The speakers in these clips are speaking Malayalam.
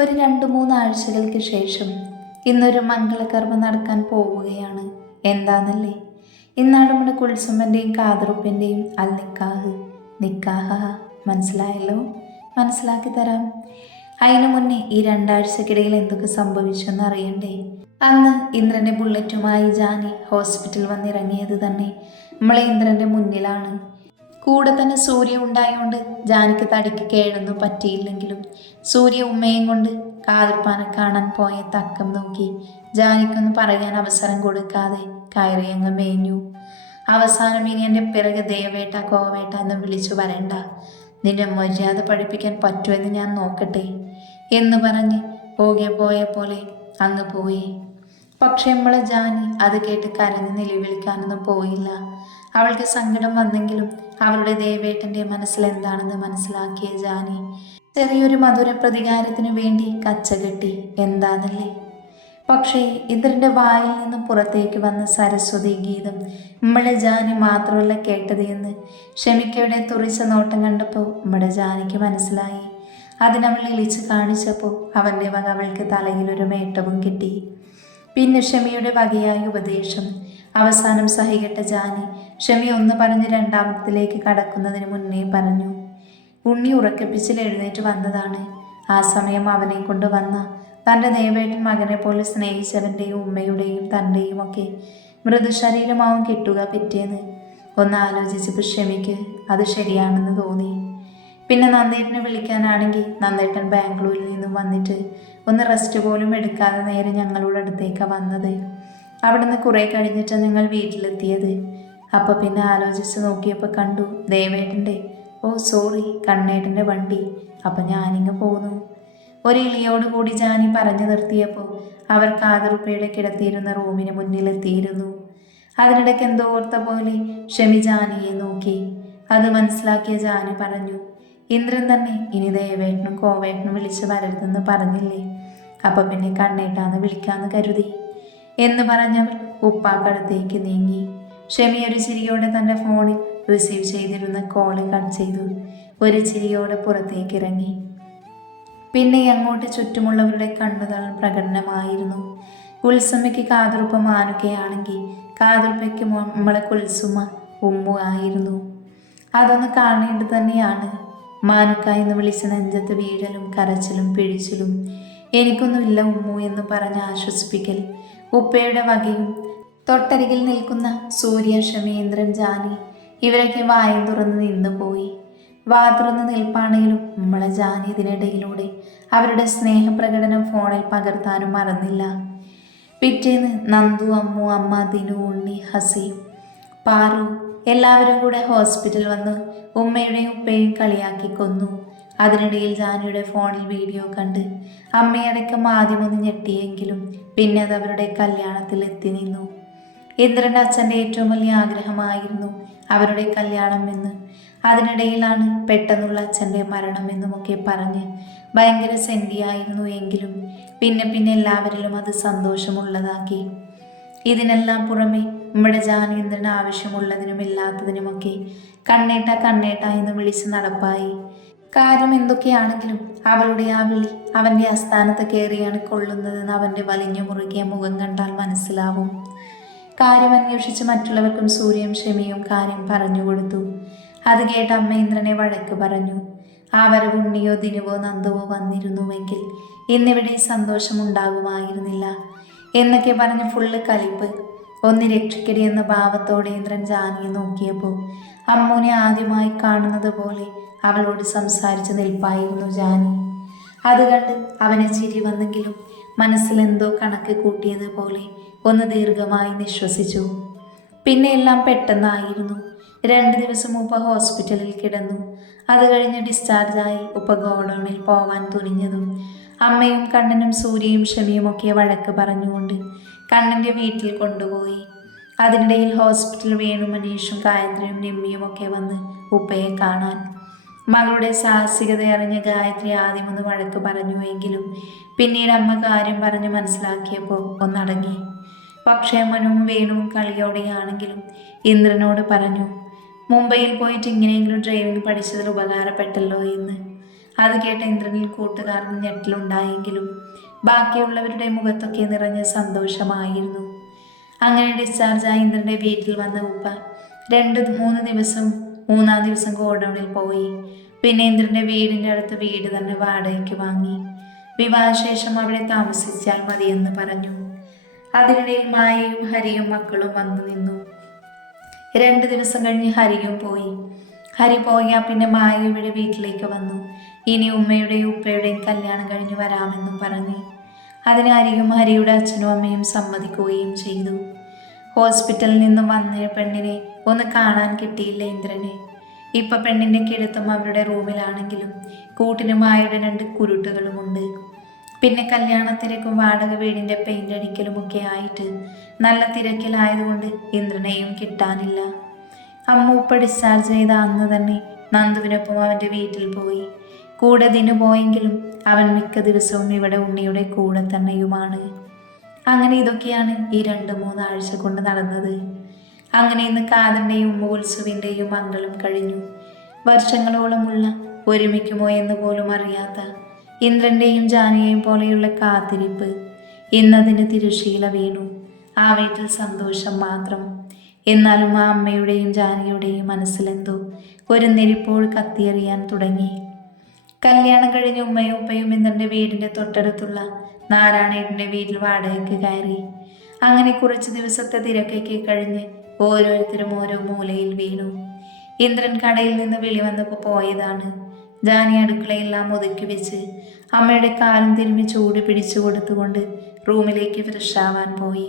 ഒരു 2-3 ആഴ്ചകൾക്ക് ശേഷം ഇന്നൊരു മംഗളകർമ്മം നടക്കാൻ പോവുകയാണ്. എന്താന്നല്ലേ? ഇന്നാണ് നമ്മുടെ കുൽസുമൻ്റെയും കാതറുപ്പിൻ്റെയും നിക്കാഹ്. മനസ്സിലായല്ലോ? മനസ്സിലാക്കി തരാം. അതിനു മുന്നേ ഈ 2 ആഴ്ചക്കിടയിൽ എന്തൊക്കെ സംഭവിച്ചെന്ന് അറിയണ്ടേ? അന്ന് ഇന്ദ്രൻ്റെ ബുള്ളറ്റുമായി ജാനി ഹോസ്പിറ്റൽ വന്നിറങ്ങിയത് തന്നെ നമ്മളെ ഇന്ദ്രൻ്റെ മുന്നിലാണ്. കൂടെ തന്നെ സൂര്യ ഉണ്ടായോണ്ട് ജാനിക്ക് തടിക്ക് കേടൊന്നും പറ്റിയില്ലെങ്കിലും സൂര്യ ഉമ്മയും കൊണ്ട് കാതിർപ്പാനെ കാണാൻ പോയ തക്കം നോക്കി ജാനിക്കൊന്നും പറയാൻ അവസരം കൊടുക്കാതെ കയറിയങ്ങ് മേഞ്ഞു. അവസാനം ഇനി എൻ്റെ പിറകെ ദേവേട്ട കോവേട്ട എന്ന് വിളിച്ചു വരണ്ട, നിന്റെ മര്യാദ പഠിപ്പിക്കാൻ പറ്റുമെന്ന് ഞാൻ നോക്കട്ടെ എന്ന് പറഞ്ഞ് പോയ പോലെ അങ്ങ് പോയി. പക്ഷെ നമ്മളെ ജാനി അത് കേട്ട് കരഞ്ഞ് നിലവിളിക്കാനൊന്നും പോയില്ല. അവൾക്ക് സങ്കടം വന്നെങ്കിലും അവളുടെ ദേവേട്ടൻ്റെ മനസ്സിൽ എന്താണെന്ന് മനസ്സിലാക്കിയ ജാനി ചെറിയൊരു മധുര പ്രതികാരത്തിനു വേണ്ടി കച്ചകെട്ടി. എന്താന്നല്ലേ? പക്ഷേ ഇന്ദ്രൻ്റെ വായിൽ നിന്നും പുറത്തേക്ക് വന്ന സരസ്വതി ഗീതം നമ്മളെ ജാനി മാത്രമല്ല കേട്ടത് എന്ന് ഷമിക്കയുടെ തുറിച്ച നോട്ടം കണ്ടപ്പോൾ നമ്മുടെ ജാനിക്ക് മനസ്സിലായി. അതിനവൾ ഇളിച്ച് കാണിച്ചപ്പോൾ അവൻ്റെ വക അവൾക്ക് തലയിലൊരു മേട്ടവും കിട്ടി. പിന്നെ ഷമിയുടെ വകയായ ഉപദേശം. അവസാനം സഹികെട്ട ജാനി ഷമി ഒന്ന് പറഞ്ഞ് രണ്ടാമത്തിലേക്ക് കടക്കുന്നതിന് മുന്നേ പറഞ്ഞു, ഉണ്ണി ഉറക്കപ്പിച്ചിൽ എഴുന്നേറ്റ് വന്നതാണ്. ആ സമയം അവനെ കൊണ്ട് വന്ന തൻ്റെ ദേവേട്ടൻ മകനെ പോലെ സ്നേഹിച്ചവൻ്റെയും ഉമ്മയുടെയും തൻ്റെയും ഒക്കെ മൃദുശരീരമാവും കിട്ടുക പിറ്റേന്ന്. ഒന്ന് ആലോചിച്ചപ്പോൾ ഷമിക്ക് അത് ശരിയാണെന്ന് തോന്നി. പിന്നെ നന്ദേട്ടനെ വിളിക്കാനാണെങ്കിൽ നന്ദേട്ടൻ ബാംഗ്ലൂരിൽ നിന്നും വന്നിട്ട് ഒന്ന് റെസ്റ്റ് പോലും എടുക്കാതെ നേരെ ഞങ്ങളുടെ അടുത്തേക്കാണ് വന്നത്. അവിടുന്ന് കുറേ കഴിഞ്ഞിട്ടാണ് ഞങ്ങൾ വീട്ടിലെത്തിയത്. അപ്പോൾ പിന്നെ ആലോചിച്ച് നോക്കിയപ്പോൾ കണ്ടു ദേവേട്ടൻ്റെ കണ്ണേട്ടൻ്റെ വണ്ടി. അപ്പം ഞാനിങ്ങ് പോന്നു. ഒരു ഇളിയോട് കൂടി ജാനി പറഞ്ഞു നിർത്തിയപ്പോൾ അവർ കാതറുപ്പയുടെ കിടത്തിയിരുന്ന റൂമിന് മുന്നിലെത്തിയിരുന്നു. അതിനിടയ്ക്ക് എന്തോ ഓർത്ത പോലെ ഷമി ജാനിയെ നോക്കി. അത് മനസ്സിലാക്കിയ ജാനി പറഞ്ഞു, ഇന്ദ്രൻ തന്നെ ഇനി ദേവേട്ടനും കോവേട്ടനും വിളിച്ച് വരരുതെന്ന് പറഞ്ഞില്ലേ, അപ്പം പിന്നെ കണ്ണേട്ടാന്ന് വിളിക്കാന്ന് കരുതി എന്ന് പറഞ്ഞവൾ ഉപ്പാക്കടുത്തേക്ക് നീങ്ങി. ഷമി ഒരു ചിരിയോടെ തൻ്റെ ഫോണിൽ റിസീവ് ചെയ്തിരുന്ന കോള് കട്ട് ചെയ്തു. ഒരു ചിരിയോടെ പുറത്തേക്ക് ഇറങ്ങി. പിന്നെ അങ്ങോട്ട് ചുറ്റുമുള്ളവരുടെ കണ്ണുകൾ പ്രകടനമായിരുന്നു. കുൽസുമയ്ക്ക് കാതുറുപ്പ മാനുക്കയാണെങ്കിൽ കാതുറുപ്പയ്ക്ക് നമ്മളെ കുൽസുമ ഉമ്മു ആയിരുന്നു. അതൊന്ന് കാണേണ്ടത് തന്നെയാണ്. മാനുക്ക എന്ന് വിളിച്ച് നെഞ്ചത്ത് വീഴലും കരച്ചിലും പിടിച്ചിലും എനിക്കൊന്നുമില്ല ഉമ്മു എന്ന് പറഞ്ഞ് ആശ്വസിപ്പിക്കൽ. ഉപ്പയുടെ വകയും തൊട്ടരികിൽ നിൽക്കുന്ന സൂര്യ, ഷമീന്ദ്രൻ, ജാനി ഇവരൊക്കെ വായം തുറന്ന് നിന്ന് പോയി. വാ തുറന്ന് നിൽപ്പാണെങ്കിലും നമ്മളെ ജാനി ഇതിനിടയിലൂടെ അവരുടെ സ്നേഹപ്രകടനം ഫോണിൽ പകർത്താനും മറന്നില്ല. പിറ്റേന്ന് നന്ദു, അമ്മു, അമ്മ, ദിനു, ഉണ്ണി, ഹസി, പാറു എല്ലാവരും കൂടെ ഹോസ്പിറ്റൽ വന്ന് ഉമ്മയുടെയും ഉപ്പയും കളിയാക്കി കൊന്നു. അതിനിടയിൽ ജാനിയുടെ ഫോണിൽ വീഡിയോ കണ്ട് അമ്മയടക്കം ആദ്യമൊന്ന് ഞെട്ടിയെങ്കിലും പിന്നെ അത് അവരുടെ കല്യാണത്തിൽ എത്തി നിന്നു. ഇന്ദ്രൻ്റെ അച്ഛൻ്റെ ഏറ്റവും വലിയ ആഗ്രഹമായിരുന്നു അവരുടെ കല്യാണം എന്ന്. അതിനിടയിലാണ് പെട്ടെന്നുള്ള അച്ഛൻ്റെ മരണം എന്നുമൊക്കെ പറഞ്ഞ് ഭയങ്കര സെൻറ്റിയായിരുന്നു. എങ്കിലും പിന്നെ എല്ലാവരിലും അത് സന്തോഷമുള്ളതാക്കി. ഇതിനെല്ലാം പുറമെ നമ്മുടെ ജാനീന്ദ്രന് ആവശ്യമുള്ളതിനും ഇല്ലാത്തതിനുമൊക്കെ കണ്ണേട്ട എന്ന് വിളിച്ച് നടപ്പായി. കാര്യം എന്തൊക്കെയാണെങ്കിലും അവളുടെ ആ വിളി അവൻ്റെ ആസ്ഥാനത്ത് കയറിയാണ് കൊള്ളുന്നതെന്ന് അവൻ്റെ വലിഞ്ഞു മുറുകിയ മുഖം കണ്ടാൽ മനസ്സിലാവും. കാര്യം അന്വേഷിച്ച് മറ്റുള്ളവർക്കും സൂര്യയും ഷമിയും കാര്യം പറഞ്ഞു കൊടുത്തു. അത് കേട്ട് അമ്മ ഇന്ദ്രനെ വഴക്ക് പറഞ്ഞു. ആ വരവ് ഉണ്ണിയോ ദിനുവോ നന്ദുവോ വന്നിരുന്നുവെങ്കിൽ ഇന്നിവിടെ സന്തോഷമുണ്ടാകുമായിരുന്നില്ല എന്നൊക്കെ പറഞ്ഞ് ഫുള്ള് കലിപ്പ്. ഒന്ന് രക്ഷിക്കടി എന്ന ഭാവത്തോടെ ഇന്ദ്രൻ ജാനിയെ നോക്കിയപ്പോൾ അമ്മൂനെ ആദ്യമായി കാണുന്നത് പോലെ അവളോട് സംസാരിച്ച് നിൽപ്പായിരുന്നു ജാനി. അത് കണ്ട് അവനെ ചിരി വന്നെങ്കിലും മനസ്സിലെന്തോ കണക്ക് കൂട്ടിയതുപോലെ ഒന്ന് ദീർഘമായി നിശ്വസിച്ചു. പിന്നെ എല്ലാം പെട്ടെന്നായിരുന്നു. 2 ദിവസം ഉപ്പ ഹോസ്പിറ്റലിൽ കിടന്നു. അത് കഴിഞ്ഞ് ഡിസ്ചാർജായി ഉപ്പ ഗോഡൗണിൽ പോവാൻ തുനിഞ്ഞതും അമ്മയും കണ്ണനും സൂര്യയും ഷമിയും ഒക്കെ വഴക്ക് പറഞ്ഞുകൊണ്ട് കണ്ണൻ്റെ വീട്ടിൽ കൊണ്ടുപോയി. അതിനിടയിൽ ഹോസ്പിറ്റൽ വേണു, മനീഷും ഗായത്രിയും നിമ്മിയും ഒക്കെ വന്ന് ഉപ്പയെ കാണാൻ. മകളുടെ സാഹസികത അറിഞ്ഞ ഗായത്രി ആദ്യമൊന്ന് വഴക്ക് പറഞ്ഞുവെങ്കിലും പിന്നീട് അമ്മ കാര്യം പറഞ്ഞ് മനസ്സിലാക്കിയപ്പോൾ ഒന്നടങ്ങി. പക്ഷേ മനുവും വേണുവും കളിയോടെയാണെങ്കിലും ഇന്ദ്രനോട് പറഞ്ഞു, മുംബൈയിൽ പോയിട്ട് ഇങ്ങനെയെങ്കിലും ഡ്രൈവിംഗ് പഠിച്ചതിൽ ഉപകാരപ്പെട്ടല്ലോ എന്ന്. അത് കേട്ട ഇന്ദ്രനിൽ കൂട്ടുകാരന് ഞെട്ടലുണ്ടായെങ്കിലും ബാക്കിയുള്ളവരുടെ മുഖത്തൊക്കെ നിറഞ്ഞ സന്തോഷമായിരുന്നു. അങ്ങനെ ഡിസ്ചാർജായി ഇന്ദ്രന്റെ വീട്ടിൽ വന്ന ഉപ്പ 2-3 ദിവസം, 3-ാം ദിവസം ഗോഡൌണിൽ പോയി. പിന്നെ ഇന്ദ്രന്റെ വീടിൻ്റെ അടുത്ത് വീട് തന്നെ വാടകയ്ക്ക് വാങ്ങി. വിവാഹശേഷം അവിടെ താമസിച്ചാൽ മതിയെന്ന് പറഞ്ഞു. അതിനിടയിൽ മായയും ഹരിയും മക്കളും വന്നു നിന്നു. 2 ദിവസം കഴിഞ്ഞ് ഹരിയും പോയി. ഹരി പോയാൽ പിന്നെ മായ ഇവിടെ വീട്ടിലേക്ക് വന്നു. ഇനി ഉമ്മയുടെയും ഉപ്പയുടെയും കല്യാണം കഴിഞ്ഞ് വരാമെന്നും പറഞ്ഞ്. അതിന് ഹരിയുടെ അച്ഛനും അമ്മയും സമ്മതിക്കുകയും ചെയ്തു. ഹോസ്പിറ്റലിൽ നിന്നും വന്ന പെണ്ണിനെ ഒന്ന് കാണാൻ കിട്ടിയില്ല ഇന്ദ്രന്. ഇപ്പം പെണ്ണിൻ്റെ കിടത്തം അവരുടെ റൂമിലാണെങ്കിലും കൂട്ടിന് മായയുടെ 2 കുരുട്ടുകളുമുണ്ട്. പിന്നെ കല്യാണത്തിരക്കും വാടക വീടിൻ്റെ പെയിൻ്റ് അടിക്കലുമൊക്കെ ആയിട്ട് നല്ല തിരക്കിലായതുകൊണ്ട് ഇന്ദ്രനെയും കിട്ടാനില്ല. അമ്മ ഉപ്പ ഡിസ്ചാർജ് ചെയ്ത അന്ന് തന്നെ നന്ദുവിനൊപ്പം അവൻ്റെ വീട്ടിൽ പോയി. കൂടെ ദിനു പോയെങ്കിലും അവൻ മിക്ക ദിവസവും ഇവിടെ ഉണ്ണിയുടെ കൂടെ തന്നെയുമാണ്. അങ്ങനെ ഇതൊക്കെയാണ് ഈ 2-3 ആഴ്ച കൊണ്ട് നടന്നത്. അങ്ങനെ ഇന്ന് കാതറിൻ്റെയും ഉത്സവിൻ്റെയും മംഗളം കഴിഞ്ഞു. വർഷങ്ങളോളമുള്ള ഒരുമിക്കുമോ എന്ന് പോലും അറിയാത്ത ഇന്ദ്രൻ്റെയും ജാനിയെയും പോലെയുള്ള കാത്തിരിപ്പ് ഇന്നതിന് തിരശ്ശീല വീണു. ആ വീട്ടിൽ സന്തോഷം മാത്രം. എന്നാലും ആ അമ്മയുടെയും ജാനിയുടെയും മനസ്സിലെന്തോ ഒരു നെരിപ്പോൾ കത്തിയെറിയാൻ തുടങ്ങി. കല്യാണം കഴിഞ്ഞ് ഉമ്മയും ഉപ്പയും ഇന്ദ്രൻ്റെ വീടിൻ്റെ തൊട്ടടുത്തുള്ള നാരായണേട്ടൻ്റെ വീട്ടിൽ വാടകയ്ക്ക് കയറി. അങ്ങനെ കുറച്ച് ദിവസത്തെ തിരക്കൊക്കെ കഴിഞ്ഞ് ഓരോരുത്തരും ഓരോ മൂലയിൽ വീണു. ഇന്ദ്രൻ കടയിൽ നിന്ന് വിളി വന്നപ്പോൾ പോയതാണ്. ജാനി അടുക്കളയെല്ലാം ഒതുക്കി വെച്ച് അമ്മയുടെ കാലും തിരുമ്മി ചൂട് പിടിച്ചു കൊടുത്തുകൊണ്ട് റൂമിലേക്ക് ഫ്രഷാവാൻ പോയി.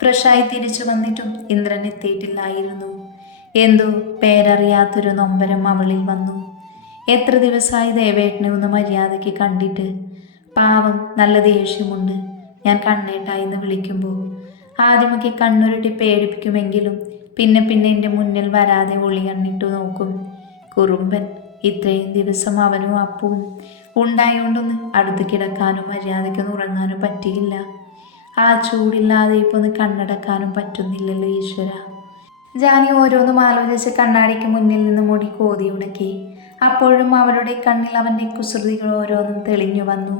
ഫ്രഷായി തിരിച്ചു വന്നിട്ടും ഇന്ദ്രൻ എത്തിയിട്ടില്ലായിരുന്നു. എന്തോ പേരറിയാത്തൊരു നൊമ്പരം അവളിൽ വന്നു. എത്ര ദിവസമായി ദേവേട്ടനെ ഒന്ന് മര്യാദയ്ക്ക് കണ്ടിട്ട്. പാവം, നല്ല ദേഷ്യമുണ്ട്. ഞാൻ കണ്ണേട്ടാ എന്ന് വിളിക്കുമ്പോൾ ആദ്യമൊക്കെ കണ്ണുരുട്ടി പേടിപ്പിക്കുമെങ്കിലും പിന്നെ എൻ്റെ മുന്നിൽ വരാതെ ഒളി കണ്ണിട്ടു നോക്കും. കുറുമ്പൻ. ഇത്രയും ദിവസം അവനും അപ്പവും ഉണ്ടായോണ്ടൊന്ന് അടുത്ത് കിടക്കാനും മര്യാദയ്ക്കൊന്ന് ഉറങ്ങാനും പറ്റിയില്ല. ആ ചൂടില്ലാതെ ഇപ്പോൾ ഒന്ന് കണ്ണടക്കാനും പറ്റുന്നില്ലല്ലോ ഈശ്വര. ജാനി ഓരോന്നും ആലോചിച്ച് കണ്ണാടിക്ക് മുന്നിൽ നിന്ന് മുടി കോതിയുടക്കി. അപ്പോഴും അവളുടെ കണ്ണിൽ അവൻ്റെ കുസൃതികൾ ഓരോന്നും തെളിഞ്ഞു വന്നു.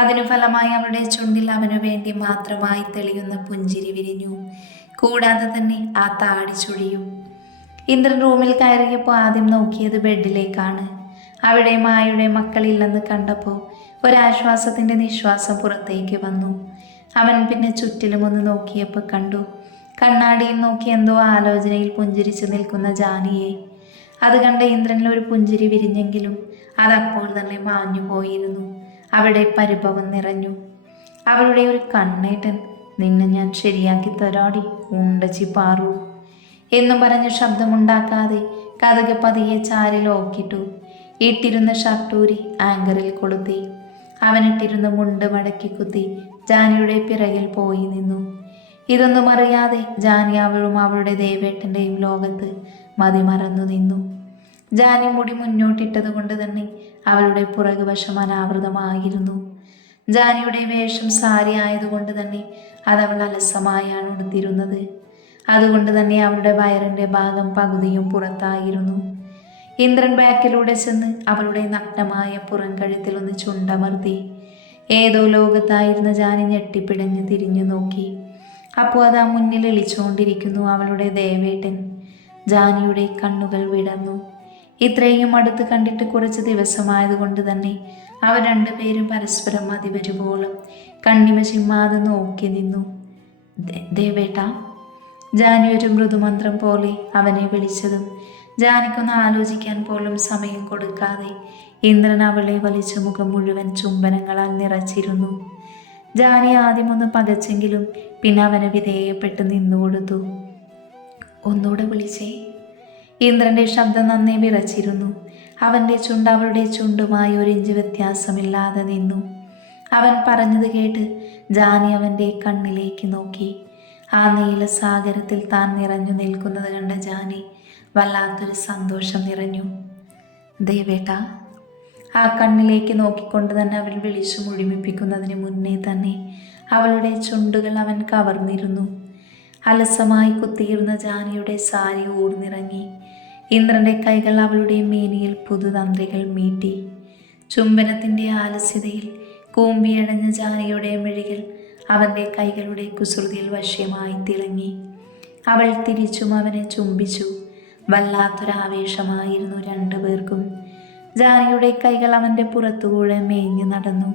അതിനു ഫലമായി അവളുടെ ചുണ്ടിൽ അവനു വേണ്ടി മാത്രമായി തെളിയുന്ന പുഞ്ചിരി വിരിഞ്ഞു. കൂടാതെ തന്നെ ആ താടി ചുഴിയും. ഇന്ദ്രൻ റൂമിൽ കയറിയപ്പോൾ ആദ്യം നോക്കിയത് ബെഡിലേക്കാണ്. അവിടെ മായയുടെ മക്കളില്ലെന്ന് കണ്ടപ്പോൾ ഒരാശ്വാസത്തിൻ്റെ നിശ്വാസം പുറത്തേക്ക് വന്നു. അവൻ പിന്നെ ചുറ്റിലും ഒന്ന് നോക്കിയപ്പോൾ കണ്ടു കണ്ണാടിയിൽ നോക്കി എന്തോ ആലോചനയിൽ പുഞ്ചിരിച്ചു നിൽക്കുന്ന ജാനിയെ. അത് കണ്ട ഇന്ദ്രനിൽ ഒരു പുഞ്ചിരി വിരിഞ്ഞെങ്കിലും അതപ്പോൾ തന്നെ മാഞ്ഞു പോയിരുന്നു. അവിടെ പരിഭവം നിറഞ്ഞു. അവളുടെ ഒരു കണ്ണേട്ടൻ, നിന്നെ ഞാൻ ശരിയാക്കി തരാടി ഉണ്ടച്ചി പാറു എന്നും പറഞ്ഞ് ശബ്ദമുണ്ടാക്കാതെ കതക് പതിയെ ചാരിൽ ഓക്കിട്ടു. ഇട്ടിരുന്ന ഷർട്ടൂരി ആങ്കറിൽ കൊളുത്തി. അവനിട്ടിരുന്ന മുണ്ട് മടക്കി കുത്തി ജാനിയുടെ പിറകിൽ പോയി നിന്നു. ഇതൊന്നും അറിയാതെ ജാനി അവളും അവളുടെ ദേവേട്ടൻ്റെയും ലോകത്ത് മതിമറന്നു നിന്നു. ജാനി മുടി മുന്നോട്ടിട്ടത് കൊണ്ട് തന്നെ അവളുടെ പുറകുവശം അനാവൃതമായിരുന്നു. ജാനിയുടെ വേഷം സാരി ആയതുകൊണ്ട് തന്നെ അതവൾ അലസമായാണ് ഉടുത്തിരുന്നത്. അതുകൊണ്ട് തന്നെ അവളുടെ വയറിൻ്റെ ഭാഗം പകുതിയും പുറത്തായിരുന്നു. ഇന്ദ്രൻ ബാക്കിലൂടെ ചെന്ന് അവളുടെ നഗ്നമായ പുറം കഴുത്തിൽ ഒന്ന് ചുണ്ടമർത്തി. ഏതോ ലോകത്തായിരുന്ന ജാനി ഞെട്ടിപ്പിടഞ്ഞ് തിരിഞ്ഞു നോക്കി. അപ്പോൾ അതാ മുന്നിൽ എളിച്ചുകൊണ്ടിരിക്കുന്നു അവളുടെ ദേവേട്ടൻ. ജാനിയുടെ കണ്ണുകൾ വിടർന്നു. ഇത്രയും അടുത്ത് കണ്ടിട്ട് കുറച്ച് ദിവസമായതുകൊണ്ട് തന്നെ അവർ 2 പേരും പരസ്പരം മതിവരുവോളം കണ്ണിമ ചിമ്മാതെ നോക്കി നിന്നു. ദേവേട്ടാ. ജാനി ഒരു മൃദുമന്ത്രം പോലെ അവനെ വിളിച്ചതും ജാനിക്കൊന്ന് ആലോചിക്കാൻ പോലും സമയം കൊടുക്കാതെ ഇന്ദ്രൻ അവളെ വലിച്ച മുഖം മുഴുവൻ ചുംബനങ്ങളാൽ നിറച്ചിരുന്നു. ജാനി ആദ്യമൊന്ന് പകച്ചെങ്കിലും പിന്നെ അവന് വിധേയപ്പെട്ട് നിന്നുകൊടുത്തു. ഒന്നുകൂടെ വിളിച്ചേ. ഇന്ദ്രൻ്റെ ശബ്ദം നന്നേ വിറച്ചിരുന്നു. അവൻ്റെ ചുണ്ട് അവളുടെ ചുണ്ടുമായി 1 ഇഞ്ച് വ്യത്യാസമില്ലാതെ നിന്നു. അവൻ പറഞ്ഞത് കേട്ട് ജാനി അവൻ്റെ കണ്ണിലേക്ക് നോക്കി. ആ നീലസാഗരത്തിൽ താൻ നിറഞ്ഞു നിൽക്കുന്നത് കണ്ട ജാനി വല്ലാത്തൊരു സന്തോഷം നിറഞ്ഞു. ദേവേട്ടാ. ആ കണ്ണിലേക്ക് നോക്കിക്കൊണ്ട് തന്നെ അവൾ വിളിച്ചു മുഴുമിപ്പിക്കുന്നതിന് മുന്നേ തന്നെ അവളുടെ ചുണ്ടുകൾ അവൻ കവർന്നിരുന്നു. അലസമായി കുത്തിയിരുന്ന ജാനിയുടെ സാരി ഊർന്നിറങ്ങി. ഇന്ദ്രൻ്റെ കൈകൾ അവളുടെ മേനിയിൽ പുതുതന്ത്രികൾ മീട്ടി. ചുംബനത്തിൻ്റെ ആലസ്യതയിൽ കൂമ്പിയടഞ്ഞ ജാനകിയുടെ മിഴികൾ അവൻ്റെ കൈകളുടെ കുസൃതിയിൽ വശ്യമായി തിളങ്ങി. അവൾ തിരിച്ചും അവനെ ചുംബിച്ചു. വല്ലാത്തൊരാവേശമായിരുന്നു രണ്ടുപേർക്കും. ജാനകിയുടെ കൈകൾ അവൻ്റെ പുറത്തുകൂടെ മേഞ്ഞു നടന്നു.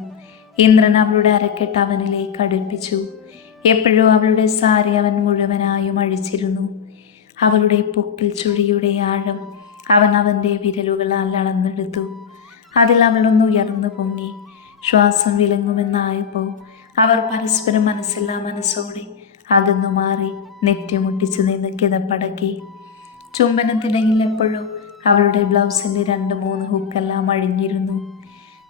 ഇന്ദ്രൻ അവളുടെ അരക്കെട്ട് അവനിലേക്ക് അടുപ്പിച്ചു. എപ്പോഴോ അവളുടെ സാരി അവൻ മുഴുവനായും അഴിച്ചിരുന്നു. അവളുടെ പൊക്കിൽ ചുഴിയുടെ ആഴം അവൻ അവൻ്റെ വിരലുകളാൽ അളന്നെടുത്തു. അതിൽ അവളൊന്ന് ഉയർന്നു പൊങ്ങി. ശ്വാസം വിലങ്ങുമെന്നായപ്പോൾ അവർ പരസ്പരം മനസ്സില്ലാ മനസ്സോടെ അകന്നു മാറി നെറ്റിമുട്ടിച്ചു നിന്ന് കിതപ്പടക്കി. ചുംബനത്തിനിടയിൽ എപ്പോഴോ അവളുടെ ബ്ലൗസിൻ്റെ 2-3 ഹുക്കെല്ലാം അഴിഞ്ഞിരുന്നു.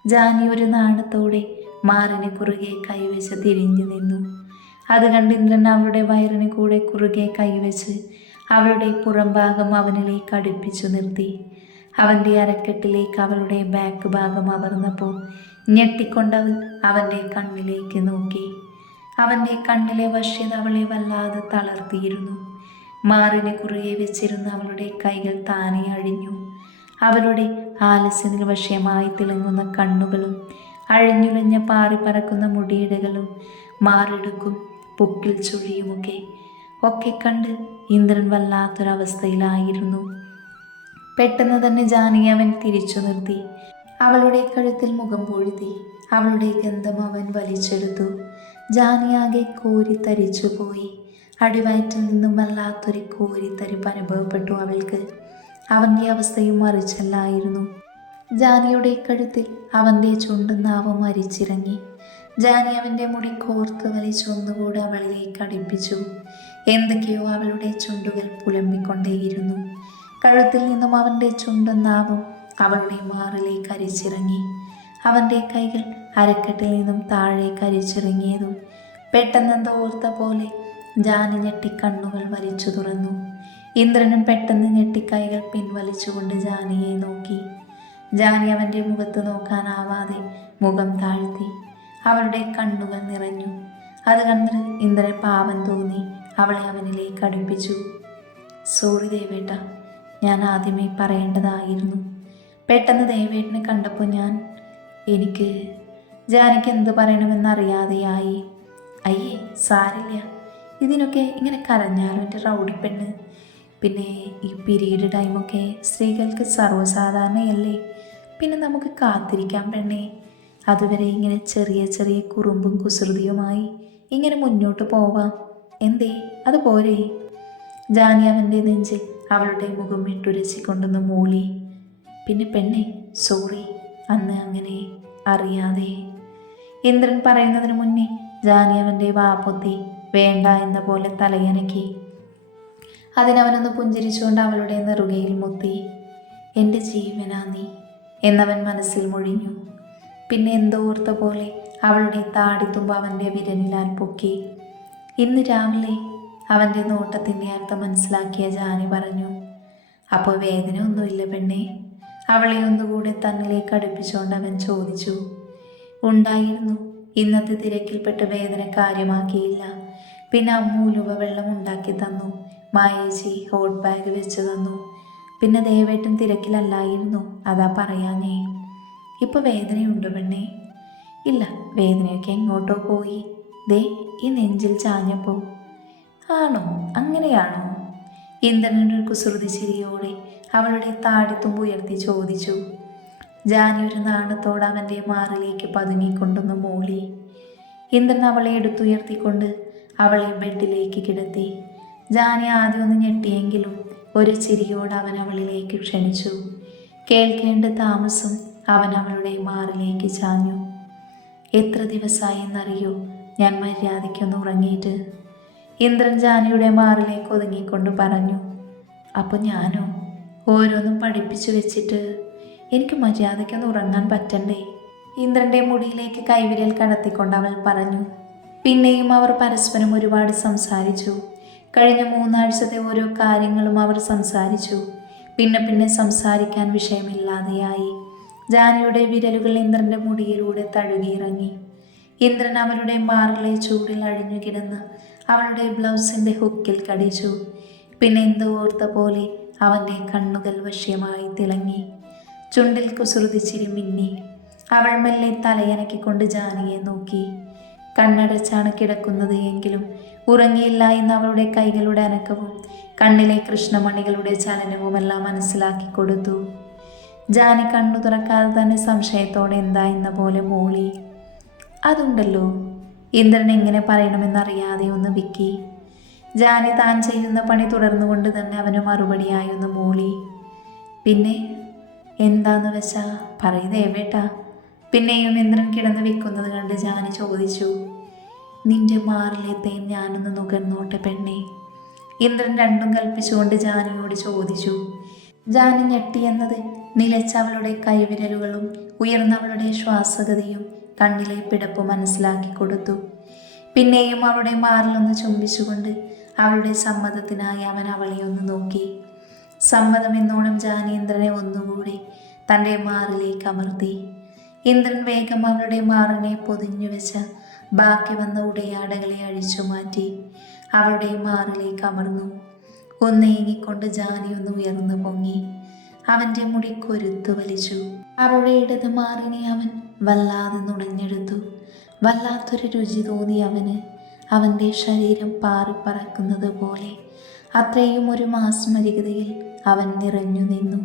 ജാനി ഒരു നാണത്തോടെ മാറിന് കുറുകെ കൈവച്ച് തിരിഞ്ഞു നിന്നു. അത് കണ്ട് ഇന്ദ്രൻ അവളുടെ വയറിന് കൂടെ കുറുകെ കൈവച്ച് അവളുടെ പുറംഭാഗം അവനിലേക്ക് അടുപ്പിച്ചു നിർത്തി. അവൻ്റെ അരക്കെട്ടിലേക്ക് അവളുടെ ബാക്ക് ഭാഗം അമർന്നപ്പോൾ ഞെട്ടിക്കൊണ്ടവൾ അവൻ്റെ കണ്ണിലേക്ക് നോക്കി. അവൻ്റെ കണ്ണിലെ വശ്യത അവളെ വല്ലാതെ തളർത്തിയിരുന്നു. മാറിന് കുറുകെ വെച്ചിരുന്ന അവളുടെ കൈകൾ താനെ അഴിഞ്ഞു. അവളുടെ ആലസ്യത്തിൽ വശ്യമായി തിളങ്ങുന്ന കണ്ണുകളും അഴിഞ്ഞുലഞ്ഞ പാറി പറക്കുന്ന മുടിയിടകളും മാറിടുക്കും പൊക്കിൽ ചുഴിയുമൊക്കെ കണ്ട് ഇന്ദ്രൻ വല്ലാത്തൊരവസ്ഥയിലായിരുന്നു. പെട്ടെന്ന് തന്നെ ജാനകി അവൻ തിരിച്ചു നിർത്തി. അവളുടെ കഴുത്തിൽ മുഖം പൊഴുതി. അവളുടെ ഗന്ധം അവൻ വലിച്ചെടുത്തു. ജാനിയാകെ കോരിത്തരിച്ചു പോയി. അടിവയറ്റിൽ നിന്നും വല്ലാത്തൊരു കോരിത്തരിപ്പ് അനുഭവപ്പെട്ടു അവൾക്ക്. അവൻ്റെ അവസ്ഥയും മറിച്ചല്ലായിരുന്നു. ജാനിയുടെ കഴുത്തിൽ അവൻ്റെ ചുണ്ടും നാവും അരിച്ചിറങ്ങി. ജാനി അവൻ്റെ മുടി കോർത്ത് വലിച്ചൊന്നുകൂടെ അവളിലേക്ക് അടുപ്പിച്ചു. എന്തൊക്കെയോ അവളുടെ ചുണ്ടുകൾ പുലമ്പിക്കൊണ്ടേയിരുന്നു. കഴുത്തിൽ നിന്നും അവൻ്റെ ചുണ്ടും നാവും അവളുടെ മാറിലേക്ക് അരിച്ചിറങ്ങി. അവൻ്റെ കൈകൾ അരക്കെട്ടിൽ നിന്നും താഴേക്ക് അരിച്ചിറങ്ങിയതും പെട്ടെന്നെന്തോ ഓർത്ത പോലെ ജാനി ഞെട്ടി കണ്ണുകൾ വലിച്ചു തുറന്നു. ഇന്ദ്രനും പെട്ടെന്ന് ഞെട്ടി കൈകൾ പിൻവലിച്ചുകൊണ്ട് ജാനിയെ നോക്കി. ജാനി അവൻ്റെ മുഖത്ത് നോക്കാനാവാതെ മുഖം താഴ്ത്തി. അവളുടെ കണ്ണുകൾ നിറഞ്ഞു. അത് കണ്ട് ഇന്ദ്രൻ പാപം തോന്നി അവളെ അവനിലേക്ക് അടുപ്പിച്ചു. സോറി ദേവേട്ട, ഞാൻ ആദ്യമേ പറയേണ്ടതായിരുന്നു. പെട്ടെന്ന് ദേവേട്ടനെ കണ്ടപ്പോൾ എനിക്ക് ജാനിക്ക് എന്ത് പറയണമെന്നറിയാതെയായി. അയ്യേ സാരില്ല, ഇതിനൊക്കെ ഇങ്ങനെ കരഞ്ഞാലും എൻ്റെ റൗഡി പെണ്ണ്. പിന്നെ ഈ പീരീഡ് ടൈമൊക്കെ സ്ത്രീകൾക്ക് സർവ്വസാധാരണയല്ലേ. പിന്നെ നമുക്ക് കാത്തിരിക്കാം പെണ്ണേ. അതുവരെ ഇങ്ങനെ ചെറിയ ചെറിയ കുറുമ്പും കുസൃതിയുമായി ഇങ്ങനെ മുന്നോട്ട് പോവാം. എന്തേ അതുപോരെ? ജാനി അവൻ്റെ നെഞ്ചിൽ അവളുടെ മുഖം ഇട്ടുരച്ചിക്കൊണ്ടൊന്ന് മൂളി. പിന്നെ പെണ്ണെ സോറി, അന്ന് അങ്ങനെ അറിയാതെ. ഇന്ദ്രൻ പറയുന്നതിന് മുന്നേ ജാനി അവൻ്റെ വാപ്പൊത്തി വേണ്ട എന്ന പോലെ തലയനക്കി. അതിനവനൊന്ന് പുഞ്ചിരിച്ചുകൊണ്ട് അവളുടെ നെറുകയിൽ മുത്തി. എൻ്റെ ജീവനാ നീ എന്നവൻ മനസ്സിൽ മൊഴിഞ്ഞു. പിന്നെ എന്തോ ഓർത്ത പോലെ അവളുടെ താടിത്തുമ്പ് അവൻ്റെ വിരലിലാൽ പൊക്കി. ഇന്ന് രാവിലെ അവൻ്റെ നോട്ടത്തിൻ്റെ അർത്ഥം മനസ്സിലാക്കിയ ജാനി പറഞ്ഞു. അപ്പോൾ വേദന ഒന്നുമില്ല പെണ്ണേ? അവളെ ഒന്നുകൂടെ തന്നിലേക്ക് അടുപ്പിച്ചുകൊണ്ട് അവൻ ചോദിച്ചു. ഉണ്ടായിരുന്നു. ഇന്നത്തെ തിരക്കിൽപ്പെട്ട് വേദന കാര്യമാക്കിയില്ല. പിന്നെ അമ്മ ഉലുവ വെള്ളം ഉണ്ടാക്കി തന്നു. മായേച്ചി ഹോട്ട് ബാഗ് വെച്ച് തന്നു. പിന്നെ ദേവേട്ടൻ തിരക്കിലല്ലായിരുന്നു, അതാ പറയാഞ്ഞേ. ഇപ്പോൾ വേദനയുണ്ടോ പെണ്ണേ? ഇല്ല, വേദനയൊക്കെ എങ്ങോട്ടോ പോയി. ദേ ഈ നെഞ്ചിൽ ചാഞ്ഞപ്പോൾ. ആണോ, അങ്ങനെയാണോ? ഇന്ദ്രനൊരു കുസൃതി ചിരിയോടെ അവളുടെ താടിത്തുമ്പ് ഉയർത്തി ചോദിച്ചു. ജാനി ഒരു നാണത്തോടെ അവൻ്റെ മാറിലേക്ക് പതുങ്ങിക്കൊണ്ടൊന്ന് മൂളി. ഇന്ദ്രൻ അവളെ എടുത്തുയർത്തിക്കൊണ്ട് അവളെ ബെഡിലേക്ക് കിടത്തി. ജാനി ആദ്യം ഒന്ന് ഞെട്ടിയെങ്കിലും ഒരു ചിരിയോട് അവൻ അവളിലേക്ക് ക്ഷണിച്ചു. കേൾക്കേണ്ട താമസം അവൻ അവളുടെ മാറിലേക്ക് ചാഞ്ഞു. എത്ര ദിവസമായി എന്നറിയോ ഞാൻ മര്യാദയ്ക്കൊന്ന് ഉറങ്ങിയിട്ട്? ഇന്ദ്രൻ ജാനിയുടെ മാറിലേക്ക് ഒതുങ്ങിക്കൊണ്ട് പറഞ്ഞു. അപ്പോൾ ഞാനോ? ഓരോന്നും പഠിപ്പിച്ചു വെച്ചിട്ട് എനിക്ക് മര്യാദയ്ക്കൊന്ന് ഉറങ്ങാൻ പറ്റണ്ടേ? ഇന്ദ്രൻ്റെ മുടിയിലേക്ക് കൈവിരൽ കടത്തിക്കൊണ്ട് അവൾ പറഞ്ഞു. പിന്നെയും അവർ പരസ്പരം ഒരുപാട് സംസാരിച്ചു. കഴിഞ്ഞ 3 ആഴ്ചത്തെ ഓരോ കാര്യങ്ങളും അവർ സംസാരിച്ചു. പിന്നെ സംസാരിക്കാൻ വിഷയമില്ലാതെയായി. ജാനിയുടെ വിരലുകൾ ഇന്ദ്രൻ്റെ മുടിയിലൂടെ തഴുകിയിറങ്ങി. ഇന്ദ്രൻ അവളുടെ മാറിലെ ചൂടിൽ അഴിഞ്ഞു കിടന്ന് അവളുടെ ബ്ലൗസിൻ്റെ ഹുക്കിൽ കടിച്ചു. പിന്നെ എന്തോ ഓർത്ത പോലെ അവൻ്റെ കണ്ണുകൾ വശ്യമായി തിളങ്ങി. ചുണ്ടിൽ കുസൃതിച്ചിരി മിന്നി. അവൾ മെല്ലെ തലയനക്കിക്കൊണ്ട് ജാനകിയെ നോക്കി. കണ്ണടച്ചാണ് കിടക്കുന്നത് എങ്കിലും ഉറങ്ങിയില്ല എന്ന് അവളുടെ കൈകളുടെ അനക്കവും കണ്ണിലെ കൃഷ്ണമണികളുടെ ചലനവുമെല്ലാം മനസ്സിലാക്കി കൊടുത്തു. ജാനി കണ്ണു തുറക്കാതെ തന്നെ സംശയത്തോടെ എന്താ എന്ന പോലെ മൂളി. അതുണ്ടല്ലോ. ഇന്ദ്രൻ എങ്ങനെ പറയണമെന്നറിയാതെ ഒന്ന് വിക്കി. ജാനി താൻ ചെയ്യുന്ന പണി തുടർന്നുകൊണ്ട് തന്നെ അവന് മറുപടിയായി ഒന്ന് മൂളി. പിന്നെ എന്താന്ന് വെച്ചാ പറയുന്നേവേട്ടാ. പിന്നെയും ഇന്ദ്രൻ കിടന്ന് വിൽക്കുന്നത് കണ്ട് ജാനി ചോദിച്ചു. നിന്റെ മാറിലെത്തേം ഞാനൊന്ന് നുകർന്നോട്ടെ പെണ്ണെ. ഇന്ദ്രൻ രണ്ടും കൽപ്പിച്ചുകൊണ്ട് ജാനിയോട് ചോദിച്ചു. ജാനി ഞെട്ടിയെന്നത് നിലച്ചവളുടെ കൈവിരലുകളും ഉയർന്നവളുടെ ശ്വാസഗതിയും കണ്ണിലെ പിടപ്പ് മനസ്സിലാക്കി കൊടുത്തു. പിന്നെയും അവളുടെ മാറിലൊന്ന് ചുംബിച്ചുകൊണ്ട് അവളുടെ സമ്മതത്തിനായി അവൻ അവളെ ഒന്ന് നോക്കി. സമ്മതം എന്നോണം ജാനി ഇന്ദ്രനെ ഒന്നുകൂടി തൻ്റെ മാറിലേക്ക് അമർത്തി. ഇന്ദ്രൻ വേഗം അവളുടെ മാറിനെ പൊതിഞ്ഞു വെച്ച ബാക്കി വന്ന ഉടയാടകളെ അഴിച്ചു മാറ്റി അവളുടെ മാറിലേക്ക് അമർന്നു. ഒന്നേങ്ങിക്കൊണ്ട് ജാനി ഒന്ന് ഉയർന്നു പൊങ്ങി അവൻ്റെ മുടി കൊരുത്തു വലിച്ചു. അവളുടെ ഇടത് മാറിനെ അവൻ വല്ലാതെ നുണഞ്ഞെടുത്തു. വല്ലാത്തൊരു രുചി തോന്നി അവന്. അവൻ്റെ ശരീരം പാറിപ്പറക്കുന്നത് പോലെ അത്രയും ഒരു മാസ്മരികതയിൽ അവൻ നിറഞ്ഞു നിന്നു.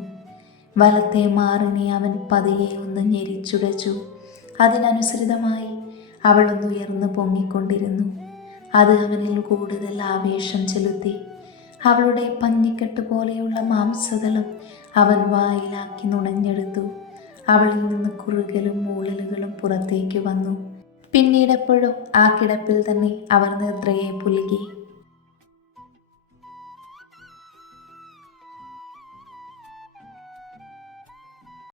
വലത്തെ മാറിനെ അവൻ പതിയെ ഒന്ന് ഞെരിച്ചുടച്ചു. അതിനനുസൃതമായി അവളൊന്ന് ഉയർന്നു പൊങ്ങിക്കൊണ്ടിരുന്നു. അത് അവനിൽ കൂടുതൽ ആവേശം ചെലുത്തി. അവളുടെ പഞ്ഞിക്കെട്ട് പോലെയുള്ള മാംസതലം അവൻ വായിലാക്കി നുണഞ്ഞെടുത്തു. അവളിൽ നിന്ന് കുറുകലും മൂളലുകളും പുറത്തേക്ക് വന്നു. പിന്നീടെപ്പോഴും ആ കിടപ്പിൽ തന്നെ അവർ നിദ്രയെ പുലുകി.